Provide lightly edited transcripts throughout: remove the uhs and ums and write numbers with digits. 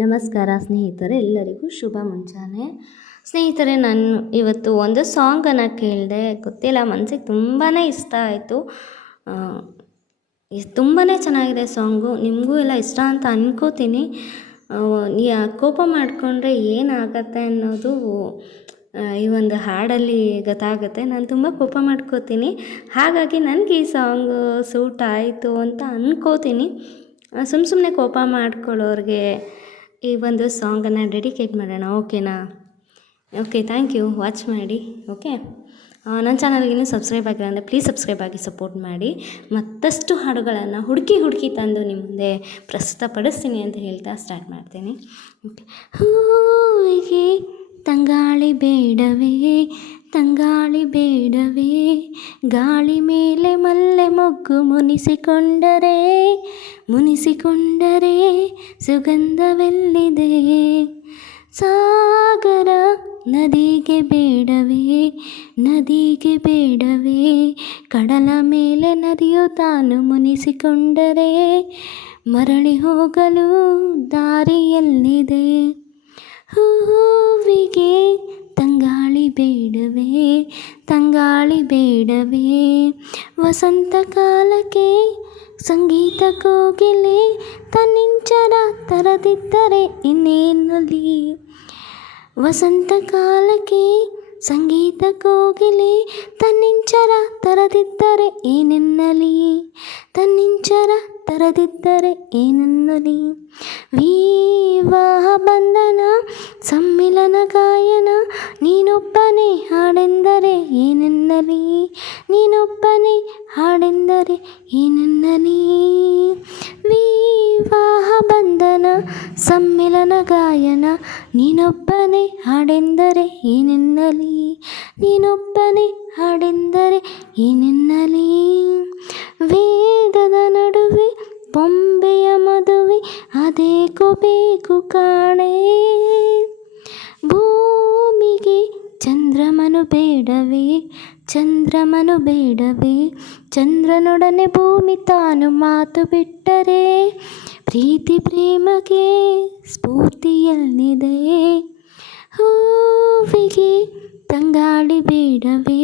ನಮಸ್ಕಾರ ಸ್ನೇಹಿತರೆ, ಎಲ್ಲರಿಗೂ ಶುಭ ಮುಂಜಾನೆ. ಸ್ನೇಹಿತರೆ, ನಾನು ಇವತ್ತು ಒಂದು ಸಾಂಗನ್ನು ಕೇಳಿದೆ. ಗೊತ್ತಿಲ್ಲ, ಮನಸ್ಸಿಗೆ ತುಂಬಾ ಇಷ್ಟ ಆಯಿತು. ತುಂಬಾ ಚೆನ್ನಾಗಿದೆ ಸಾಂಗು. ನಿಮಗೂ ಎಲ್ಲ ಇಷ್ಟ ಅಂತ ಅನ್ಕೋತೀನಿ. ಕೋಪ ಮಾಡಿಕೊಂಡ್ರೆ ಏನಾಗತ್ತೆ ಅನ್ನೋದು ಈ ಒಂದು ಹಾಡಲ್ಲಿ ಗೊತ್ತಾಗುತ್ತೆ. ನಾನು ತುಂಬ ಕೋಪ ಮಾಡ್ಕೋತೀನಿ, ಹಾಗಾಗಿ ನನಗೆ ಈ ಸಾಂಗು ಸೂಟ್ ಆಯಿತು ಅಂತ ಅಂದ್ಕೋತೀನಿ. ಸುಮ್ಮನೆ ಕೋಪ ಮಾಡ್ಕೊಳ್ಳೋರಿಗೆ ಈ ಒಂದು ಸಾಂಗನ್ನು ಡೆಡಿಕೇಟ್ ಮಾಡೋಣ, ಓಕೆನಾ? Okay, thank you. ವಾಚ್ ಮಾಡಿ, ಓಕೆ. ನನ್ನ ಚಾನಲ್ಗೆ ಇನ್ನೂ ಸಬ್ಸ್ಕ್ರೈಬ್ ಆಗಿಲ್ಲ ಅಂದರೆ ಪ್ಲೀಸ್ ಸಬ್ಸ್ಕ್ರೈಬ್ ಆಗಿ ಸಪೋರ್ಟ್ ಮಾಡಿ. ಮತ್ತಷ್ಟು ಹಾಡುಗಳನ್ನು ಹುಡುಕಿ ತಂದು ನಿಮ್ಮ ಮುಂದೆ ಪ್ರಸ್ತುತಪಡಿಸ್ತೀನಿ ಅಂತ ಹೇಳ್ತಾ ಸ್ಟಾರ್ಟ್ ಮಾಡ್ತೀನಿ. ಓಕೆ. ಹೂವಿಗೆ ತಂಗಾಳಿ ಬೇಡವೇ, ತಂಗಾಳಿ ಬೇಡವೇ, ಗಾಳಿ ಮೇಲೆ ಮಲ್ಲೆ ಮೊಗ್ಗು ಮುನಿಸಿಕೊಂಡರೆ ಸುಗಂಧವೆಲ್ಲಿದೆ. ಸಾಗರ ನದಿಗೆ ಬೇಡವೇ, ಕಡಲ ಮೇಲೆ ನದಿಯು ತಾನು ಮುನಿಸಿಕೊಂಡರೆ ಮರಳಿ ಹೋಗಲು ದಾರಿಯಲ್ಲಿದೆ. ಹೂವಿಗೆ ತಂಗಾಳಿ ಬೇಡವೇ, ವಸಂತ ಕಾಲಕ್ಕೆ ಸಂಗೀತ ಕೋಗಿಲೆ ತನ್ನಿಂಚರ ತರದಿದ್ದರೆ ಇನ್ನೇನಲಿ. ವಸಂತ ಕಾಲಕ್ಕೆ ಸಂಗೀತ ಕೋಗಿಲೆ ತನ್ನಿಂಚರ ತರದಿದ್ದರೆ ಏನನ್ನಲಿ. ವಿವಾಹ ಬಂಧನ ಸಮ್ಮಿಲನ ಗಾಯನ, ನೀನೊಬ್ಬನೇ ಹಾಡೆಂದರೆ ಏನನ್ನಲಿ. ವಿವಾಹ ಬಂಧನ ಸಮ್ಮಿಲನ ಗಾಯನ, ನೀನೊಬ್ಬನೇ ಹಾಡೆಂದರೆ ಏನನ್ನಲಿ. ವೇದದ ನಡುವೆ ಬೊಂಬೆಯ ಮದುವೆ ಅದೇಕೋ ಬೇಕು ಕಾಣೆ. ಭೂಮಿಗೆ ಚಂದ್ರಮನು ಬೇಡವೇ, ಚಂದ್ರನೊಡನೆ ಭೂಮಿ ತಾನು ಮಾತು ಬಿಟ್ಟರೆ ಪ್ರೀತಿ ಪ್ರೇಮಗೆ ಸ್ಫೂರ್ತಿಯಲ್ಲಿದೆ. ಹೂವಿಗೆ ತಂಗಾಳಿ ಬೇಡವೇ,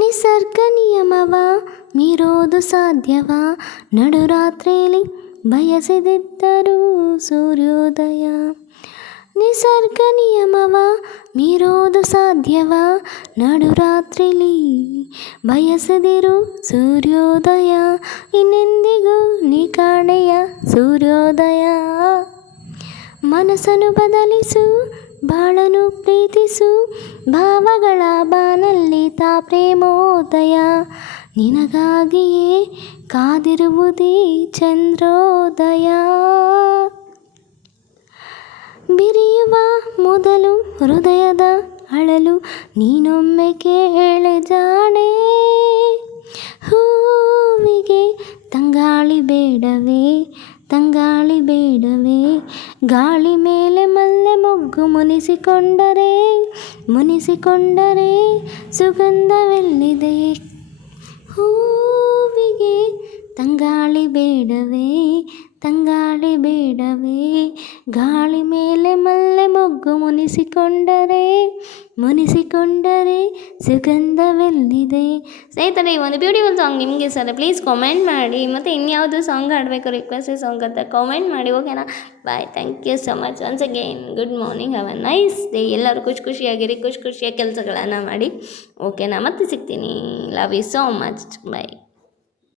ನಿಸರ್ಗ ನಿಯಮವ ಮೀರೋದು ಸಾಧ್ಯವ, ನಡುರಾತ್ರಿಯಲ್ಲಿ ಬಯಸದಿದ್ದರೂ ಸೂರ್ಯೋದಯ. ನಿಸರ್ಗ ನಿಯಮವ ಮೀರೋದು ಸಾಧ್ಯವ, ನಡುರಾತ್ರಿಲಿ ಬಯಸದಿರು ಸೂರ್ಯೋದಯ. ಇನ್ನೆಂದಿಗೂ ನೀ ಕಾಣೆಯ ಸೂರ್ಯೋದಯ. ಮನಸ್ಸನ್ನು ಬದಲಿಸು, ಬಾಳನು ಪ್ರೀತಿಸು, ಭಾವಗಳ ಬಾನಲ್ಲಿ ತಾ ಪ್ರೇಮೋದಯ. ನಿನಗಾಗಿಯೇ ಕಾದಿರುವುದೀ ಚಂದ್ರೋದಯ. ಬಿರಿಯುವ ಮೊದಲು ಹೃದಯದ ಅಳಲು ನೀನೊಮ್ಮೆ ಕೇಳೆ ಜಾಣೆ. ಹೂವಿಗೆ ತಂಗಾಳಿ ಬೇಡವೇ, ಗಾಳಿ ಮೇಲೆ ಮಲ್ಲೆ ಮೊಗ್ಗು ಮುನಿಸಿಕೊಂಡರೆ ಸುಗಂಧವೆಲ್ಲಿದೆ. ಹೂವಿಗೆ ತಂಗಾಳಿ ಬೇಡವೇ, ಗಾಳಿ ಮೇಲೆ ಮಲ್ಲೆ ಮೊಗ್ಗು ಮುನಿಸಿಕೊಂಡರೆ ಸುಗಂಧವೆಲ್ಲಿದೆ. ಸ್ನೇಹಿತರೆ, ಈ ಒಂದು ಬ್ಯೂಟಿಫುಲ್ ಸಾಂಗ್ ನಿಮಗೆ ಸರ್ ಪ್ಲೀಸ್ ಕಾಮೆಂಟ್ ಮಾಡಿ. ಮತ್ತು ಇನ್ಯಾವುದು ಸಾಂಗ್ ಹಾಡಬೇಕು, ರಿಕ್ವೆಸ್ಟ್ ಸಾಂಗ್ ಅಂತ ಕಾಮೆಂಟ್ ಮಾಡಿ, ಓಕೆನಾ? Bye, thank you so much once again. Good morning, have a nice day. ಎಲ್ಲರೂ ಖುಷಿಯಾಗಿರಿ, ಖುಷಿಯಾಗಿ ಕೆಲಸಗಳನ್ನು ಮಾಡಿ, ಓಕೆನಾ? ಮತ್ತೆ ಸಿಗ್ತೀನಿ. Love you so much. Bye.